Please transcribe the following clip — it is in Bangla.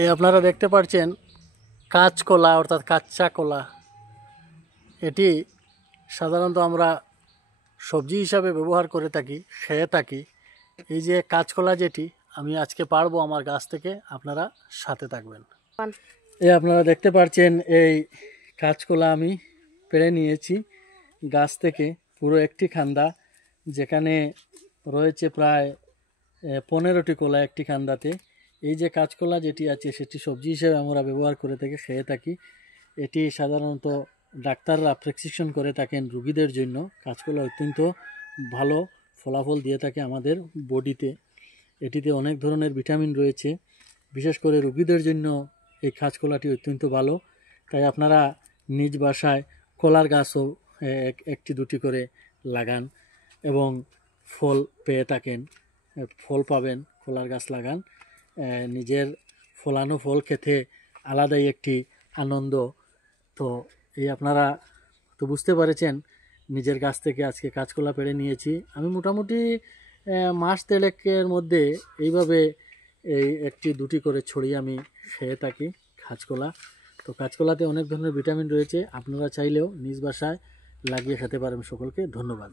এই আপনারা দেখতে পাচ্ছেন কাঁচকলা অর্থাৎ কাঁচা কলা। এটি সাধারণত আমরা সবজি হিসাবে ব্যবহার করে থাকি, খেয়ে থাকি। এই যে কাঁচকলা যেটি আমি আজকে পারবো আমার গাছ থেকে, আপনারা সাথে থাকবেন। এই আপনারা দেখতে পাচ্ছেন এই কাঁচকলা আমি পেড়ে নিয়েছি গাছ থেকে, পুরো একটি খান্দা, যেখানে রয়েছে প্রায় 15টি কলা একটি খান্দাতে। এই যে কাঁচকলা যেটি আছে সেটি সবজি হিসেবে আমরা ব্যবহার করে থাকি, খেয়ে থাকি। এটি সাধারণত ডাক্তাররা প্রেসক্রিপশন করে থাকেন রোগীদের জন্য। কাঁচকলা অত্যন্ত ভালো ফলাফল দিয়ে থাকে আমাদের বডিতে। এটিতে অনেক ধরনের ভিটামিন রয়েছে, বিশেষ করে রোগীদের জন্য এই কাঁচকলাটি অত্যন্ত ভালো। তাই আপনারা নিজ বাসায় কলার গাছও একটি দুটি করে লাগান এবং ফল পেয়ে থাকেন, ফল পাবেন। কলার গাছ লাগান, নিজের ফলানো ফল খেতে আলাদাই একটি আনন্দ। তো এই আপনারা তো বুঝতে পেরেছেন, নিজের গাছ থেকে আজকে কাঁচকলা পেড়ে নিয়েছি আমি। মোটামুটি মাস দেড়েকের মধ্যে এইভাবে এই একটি দুটি করে ছড়িয়ে আমি খেয়ে থাকি কাঁচকলা। তো কাঁচকলাতে অনেক ধরনের ভিটামিন রয়েছে, আপনারা চাইলেও নিজ বাসায় লাগিয়ে খেতে পারেন। সকলকে ধন্যবাদ।